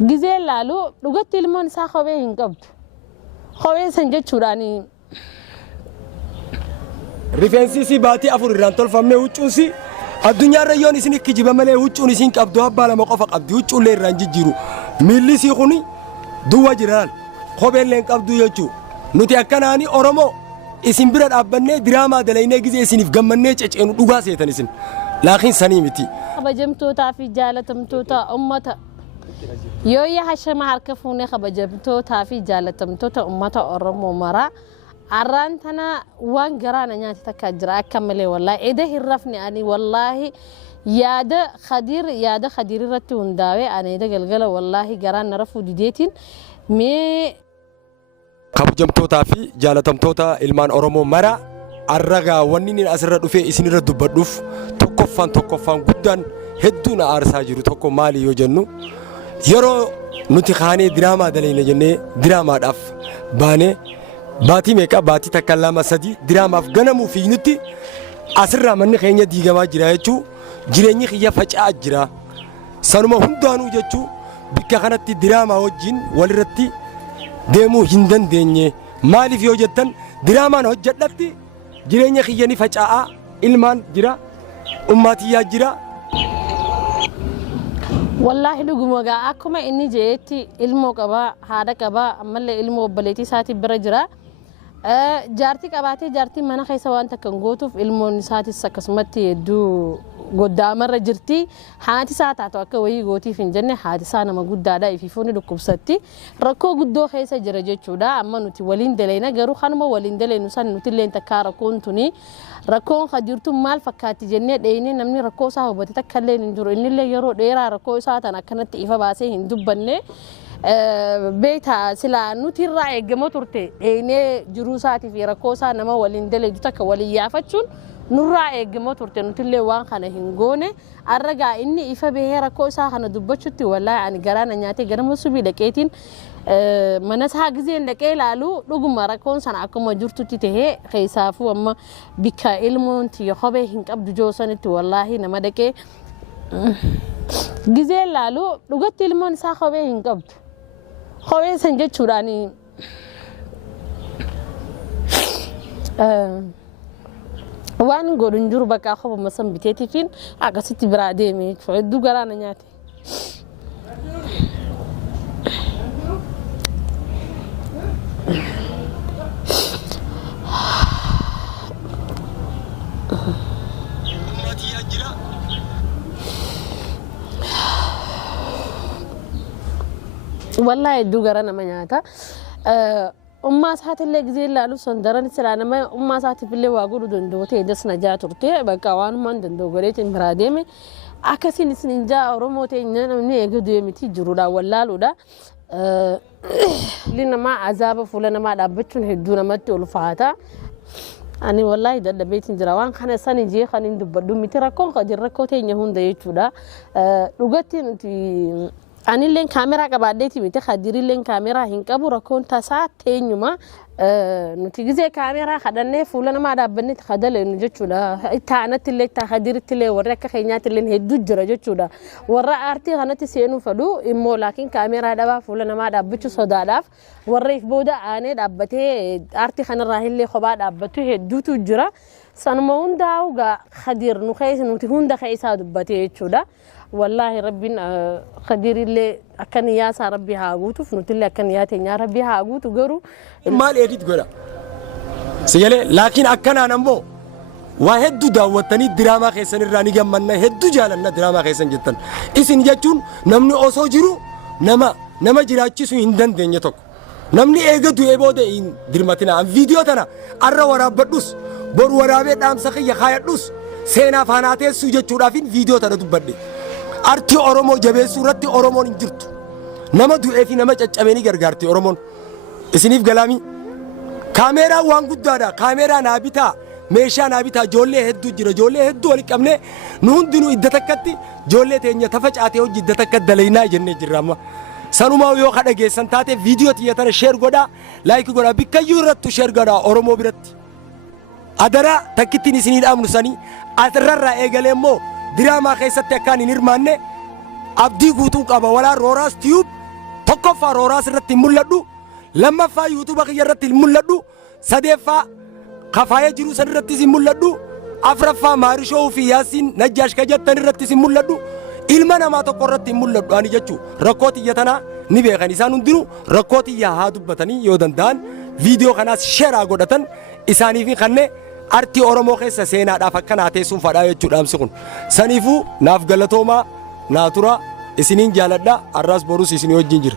gizee laalu dhugatti ilmoon isaa kophee hin qabdu kophee san jechuudhaani rifeensi si baatii afur irraan tolfamne huccuun si addunyaa rayyoon isin kijiba malee huccuun isin qabdu abbaa lama qofa qabdi huccuun lee irraan jijjiiru miilli si kuni duwwa jiraan kopheen leen qabdu jechuu nuti akkanaani oromoo isin bira dhaabbannee diraamaa dalaynee gizee isiniif gammannee ceceenu dhugaa seetan isin laakiin sanii miti kabajamtootaa fi jaalatamtoota ummata yoo yaa hashama harka fuunee kabajamtootaa fi jaalatamtoota ummata oromoo maraa arraan tana waan garaana nyaati takka jira akka malee wallaahi eda hirrafni ani wallaahi yaada khadiir irratti hundaawee ani eda galgala wallaahi garaan narafuu dideetiin mee kabajamtootaa fi jaalatamtoota ilmaan oromoo mara arragaa wanni inni asirra dhufee isinirra dubbadhuuf tokkoffaan guddaan hedduu na aarsaa jiru tokko maali yoo jennu yeroo nuti kaanee diraamaa dalayna jennee diraamaadhaaf baanee baatii meeqa baatii takka lama sadii diraamaaf ganamuu fi nuti asirraa manni keenya diigamaa jira jechuu jireenyi kiyya faca'aa jira sanuma hundaanuu jechuu bikka kanatti diraamaa wajjin walirratti deemuu hin dandeenye maaliif yoo jettan diraamaan hojjedhatti jireenya kiyya ni faca'aa ilmaan jira ummaatiyyaa jira wallaahi dhugumagaa akkuma inni jeetti ilmoo qabaa haadha qabaa ammallee ilmoo obboleetii isaatii bira jira jaartii qabaatee jaartii mana keessa waan takka gootuuf ilmoon isaatis akkasumatti hedduu goddaamarra jirti haati isaa taatu akka wayii gootiif hin jenne haati isaa nama guddaadha ifiifoonni dhukkubsatti rakkoo guddoo keessa jira jechuudha amma nuti waliin dalayna garuu kanuma waliin dalaynu san nuti illee takkaa rakkoon tuni rakkoon khadiirtu maal fakkaatti jennee dheeyne namni rakkoo isaa hubate takka illee hin jiru innillee yeroo dheeraa rakkoo isaa tan akkanatti ifa baasee hin dubbanne beeta sila nuti irraa eeggama turte dheeynee jiruu isaatii fi rakkoo isaa nama waliin dalaydu takka waliin yaafachuun nurraa eeggama turte nutillee waan kana hin goone arragaa inni ifa bahee rakkoo isaa kana dubbachutti wallaahi ani garaana nyaatee garama subii dhaqeetiin mana isaa gizeen dhaqee ilaalu dhuguma rakkoon sana akkuma jirtutti tahee keessaafuu amma bikka ilmoon tiyya kophee hin qabdu joosanitti wallaahi nama dhaqee gizeen ilaalu dhugatti ilmoon isaa kophee hin qabdu kophee san jechuudhaani waan godhun jiru bakka kopha san biteetiifin akkasitti biraa deeme hedduu garaana nyaate wallahi hedduu garaana nyaata umma saatille gizee laalu sondaran silaanama umma saatiifillee waa godhu dandoote edas najaa turte bakka waan man dandoo goreetiin biraa deeme akkasiin isin jaa oromoo teenya namni eega deemiti jiruudha wallaaluudha linama azaaba fuula namaa dhaabbachuun hedduu namatti ulfaata ani wallahi dadhabeetiin jira waan kana sani jee kan hin dubbadhu miti rakkoon qadir rakkoo teenya hunda jechuudha dhugatti nuti anilleen kaameraa qabaaddeeti miti khadiirilleen kaameraa hin qabu rakkoon tasaa teenyuma nuti gizee kaameraa kadhannee fuula namaa dhaabbannetti kadaleenu jechuudha ittaanatti illee itti khadiiritti illee warri akka keenyaatti illee hedduu jira jechuudha warra aartii kanatti seenuu fedhu immoo laakiin kaameraa dhabaa fuula namaa dhaabbachuu sodaadhaaf warra if booda aanee dhaabbatee aartii kanarraa illee kophaa dhaabbatu hedduutu jira sanuma hundaa'u gaa khadiir nu keessa nuti hunda keessaa dubbatee jechuudha والله ربنا خدير اللي أكن ياس ربي هاجوتو فنتلي أكن ياتي يا ربي هاجوتو جرو مال إديت جرا سيجله لكن أكن أنا مو واحد دعوتني دراما خيسن الراني جمعنا هدو جالنا دراما خيسن جدا إسن جاتون نمني أسوجرو نما جراتشي سو هندن دنيا توك نمني إيجا دو إبودة إن درماتنا عن فيديو تنا أرى ورا بدوس بور ورا بيت أم سخي يخاير دوس سينا فاناتي سوجة تورافين فيديو تنا دبردي أرتي أورمو جبه سورتي أورمو نجرتو نما دو إفي نما جتشامني غرغرتي أورمو إسنيف غلامي كاميرا وان قدادا كاميرا نابتا ميشا نابتا جولي هدو جرا جولي هدو ولي كمني نهون دينو إدتكتي جولي تينيا تفج آتي هو جدتكت دلينا جنة جراما سانوما ويو خدا جيسان تاتي فيديو تياتر شير غدا لايك غدا بكا يورتو شير غدا أورمو برت أدرا تكتيني سنين أمنو ساني أترر إيغاليمو دراما خيسات تكاني نرمانة أبدي غوتون قابا ولا روراس تيوب tokkoffaa rooraas irratti mul'adhu lammaffaa yuutuuba kiyya irratti mul'adhu sadeeffaa kafaayee jiru san irratti mul'adhu afraffaa maarishoo fi yaasiin najjaash ka jettan irratti mul'adhu ilma namaa tokko irratti mul'adhu ani jechuu rakkoo tiyya tanaa ni beekan isaan hundinuu rakkoo tiyya haa dubbatanii yoo danda'an viidiyoo kanaas sheeraa godhatan isaanii fi kanneen artii Oromoo keessa seenaadhaaf akkanaa teessuun fadhaa jechuudhaamsi kun saniifuu naaf galatoomaa naa tura isiniin jaaladha arraas borus isinii wajjin jira.